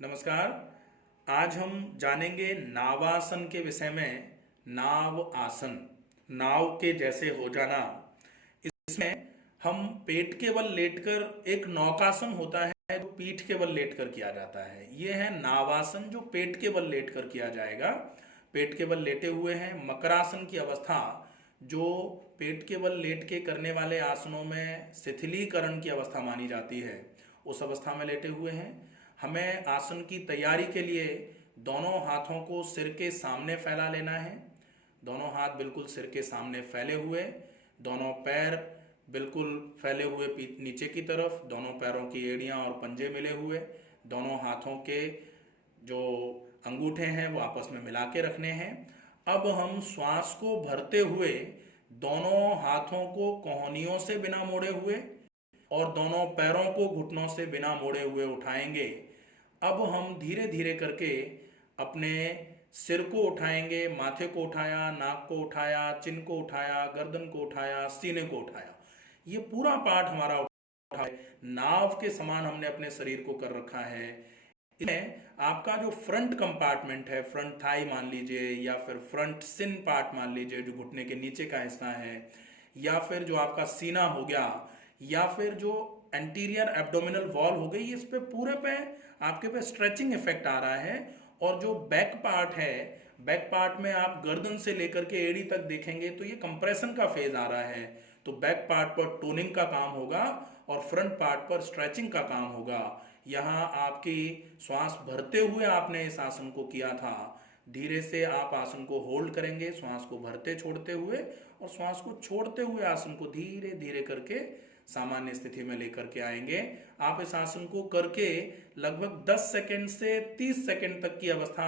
नमस्कार। आज हम जानेंगे नावासन के विषय में। नाव आसन, नाव के जैसे हो जाना। इसमें हम पेट के बल लेटकर, एक नौकासन होता है जो पीठ के बल लेटकर किया जाता है, ये है नावासन जो पेट के बल लेटकर किया जाएगा। पेट के बल लेटे हुए हैं। मकरासन की अवस्था जो पेट के बल लेट के करने वाले आसनों में शिथिलीकरण की अवस्था मानी जाती है, उस अवस्था में लेटे हुए हैं। हमें आसन की तैयारी के लिए दोनों हाथों को सिर के सामने फैला लेना है। दोनों हाथ बिल्कुल सिर के सामने फैले हुए, दोनों पैर बिल्कुल फैले हुए नीचे की तरफ, दोनों पैरों की एड़ियां और पंजे मिले हुए, दोनों हाथों के जो अंगूठे हैं वो आपस में मिला के रखने हैं। अब हम श्वास को भरते हुए दोनों हाथों को कोहनियों से बिना मोड़े हुए और दोनों पैरों को घुटनों से बिना मोड़े हुए उठाएंगे। अब हम धीरे धीरे करके अपने सिर को उठाएंगे। माथे को उठाया, नाक को उठाया, चिन को उठाया, गर्दन को उठाया, सीने को उठाया। ये पूरा पार्ट हमारा उठा है। नाव के समान हमने अपने शरीर को कर रखा है। इसमें आपका जो फ्रंट कंपार्टमेंट है, फ्रंट थाई मान लीजिए, या फिर फ्रंट सिन पार्ट मान लीजिए जो घुटने के नीचे का हिस्सा है, या फिर जो आपका सीना हो गया, या फिर जो एंटीरियर एब्डोमिनल वॉल हो गई, इस पे पूरे पे आपके पे स्ट्रेचिंग इफेक्ट आ रहा है। और जो बैक पार्ट है, बैक पार्ट में आप गर्दन से लेकर के एड़ी तक देखेंगे तो ये कंप्रेशन का फेज आ रहा है। तो बैक पार्ट पर टोनिंग का काम होगा और फ्रंट पार्ट पर स्ट्रेचिंग का काम होगा। यहाँ आपकी श्वास भरते हुए आपने इस आसन को किया था। धीरे से आप आसन को होल्ड करेंगे, श्वास को भरते छोड़ते हुए, और श्वास को छोड़ते हुए आसन को धीरे धीरे करके सामान्य स्थिति में लेकर के आएंगे। आप इस आसन को करके लगभग 10 सेकंड से 30 सेकंड तक की अवस्था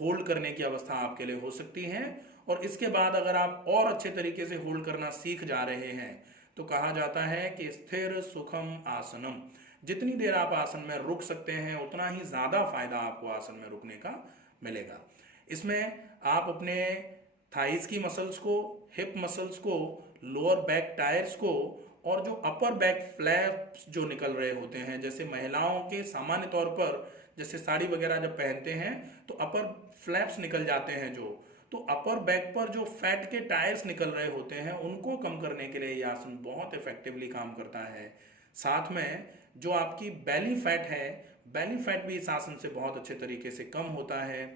होल्ड करने की अवस्था आपके लिए हो सकती है। और इसके बाद अगर आप और अच्छे तरीके से होल्ड करना सीख जा रहे हैं तो कहा जाता है कि स्थिर सुखम आसनम। जितनी देर आप आसन में रुक सकते हैं उतना ही ज्यादा फायदा आपको आसन में रुकने का मिलेगा। इसमें आप अपने थाइस की मसल्स को, हिप मसल्स को, लोअर बैक टायर्स को, और जो अपर बैक फ्लैप्स जो निकल रहे होते हैं, जैसे महिलाओं के सामान्य तौर पर जैसे साड़ी वगैरह जब पहनते हैं तो अपर फ्लैप्स निकल जाते हैं, तो अपर बैक पर जो फैट के टायर्स निकल रहे होते हैं उनको कम करने के लिए यह आसन बहुत इफेक्टिवली काम करता है। साथ में जो आपकी बेली फैट है, बेली फैट भी इस आसन से बहुत अच्छे तरीके से कम होता है।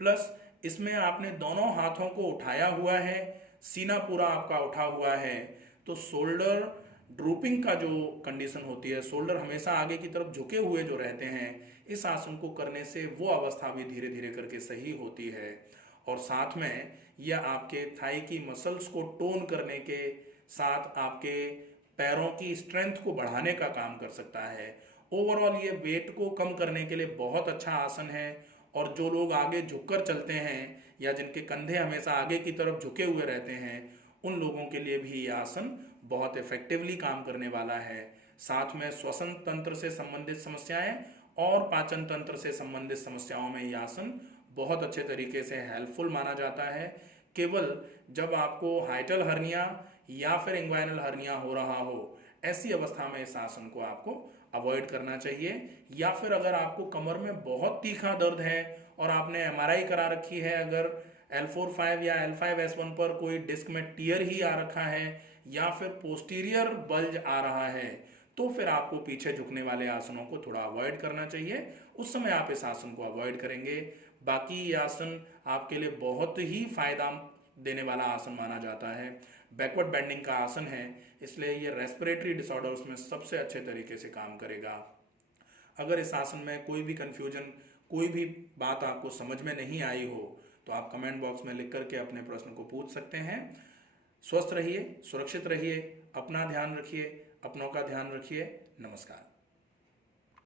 प्लस इसमें आपने दोनों हाथों को उठाया हुआ है, सीना पूरा आपका उठा हुआ है, तो शोल्डर ड्रूपिंग का जो कंडीशन होती है, शोल्डर हमेशा आगे की तरफ झुके हुए जो रहते हैं, इस आसन को करने से वो अवस्था भी धीरे धीरे करके सही होती है। और साथ में यह आपके थाई की मसल्स को टोन करने के साथ आपके पैरों की स्ट्रेंथ को बढ़ाने का काम कर सकता है। ओवरऑल ये वेट को कम करने के लिए बहुत अच्छा आसन है। और जो लोग आगे झुककर चलते हैं या जिनके कंधे हमेशा आगे की तरफ झुके हुए रहते हैं, उन लोगों के लिए भी ये आसन बहुत इफेक्टिवली काम करने वाला है। साथ में श्वसन तंत्र से संबंधित समस्याएं और पाचन तंत्र से संबंधित समस्याओं में यह आसन बहुत अच्छे तरीके से हेल्पफुल माना जाता है। केवल जब आपको हाइटल हर्निया या फिर इंग्वाइनल हर्निया हो रहा हो, ऐसी अवस्था में इस आसन को आपको अवॉइड करना चाहिए। या फिर अगर आपको कमर में बहुत तीखा दर्द है और आपने एमआरआई करा रखी है, अगर L4-5 या L5-S1 पर कोई डिस्क में टीयर ही आ रखा है या फिर पोस्टीरियर बल्ज आ रहा है, तो फिर आपको पीछे झुकने वाले आसनों को थोड़ा अवॉइड करना चाहिए। उस समय आप इस आसन को अवॉइड करेंगे। बाकी ये आसन आपके लिए बहुत ही फायदा देने वाला आसन माना जाता है। बैकवर्ड बेंडिंग का आसन है, इसलिए ये रेस्पिरेटरी डिसऑर्डर्स में सबसे अच्छे तरीके से काम करेगा। अगर इस आसन में कोई भी कंफ्यूजन, कोई भी बात आपको समझ में नहीं आई हो तो आप कमेंट बॉक्स में लिख करके अपने प्रश्न को पूछ सकते हैं। स्वस्थ रहिए, सुरक्षित रहिए, अपना ध्यान रखिए, अपनों का ध्यान रखिए। नमस्कार।